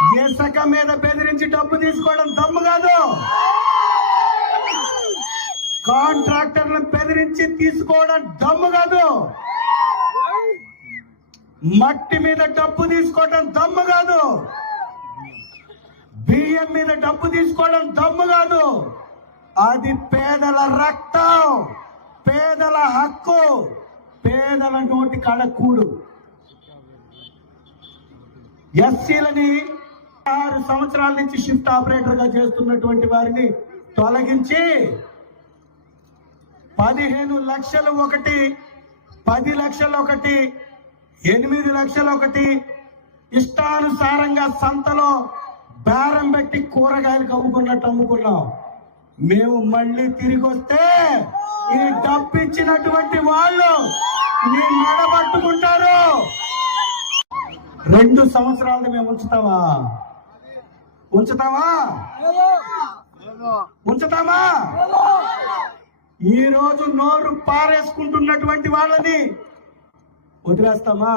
ఇసుక మీద బెదిరించి డబ్బు తీసుకోవడం దమ్ము కాదు. కాంట్రాక్టర్లను బెదిరించి తీసుకోవడం దమ్ము కాదు. మట్టి మీద డబ్బు తీసుకోవడం దమ్ము కాదు. బియ్యం మీద డబ్బు తీసుకోవడం దమ్ము కాదు. అది పేదల రక్తం పేదల హక్కు పేదల నోటి కాడ కూడు. ఎస్సీలని ఆరు సంవత్సరాల నుంచి షిఫ్ట్ ఆపరేటర్గా చేస్తున్నటువంటి వారిని తొలగించి పదిహేను లక్షలు ఒకటి పది లక్షలు ఒకటి ఎనిమిది లక్షలు ఒకటి ఇష్టానుసారంగా సంతలో బేరం పెట్టి కూరగాయలు అమ్ముకున్నట్టు అమ్ముకున్నాం. మేము మళ్ళీ తిరిగి వస్తే ఈ డబ్బిచ్చినటువంటి వాళ్ళు నీ రెండు సంవత్సరాలు మేము ఉంచుతావా ఉంచుతామా ఉంచుతామా? ఈ రోజు నోరు పారేసుకుంటున్నటువంటి వాళ్ళని వదిలేస్తామా?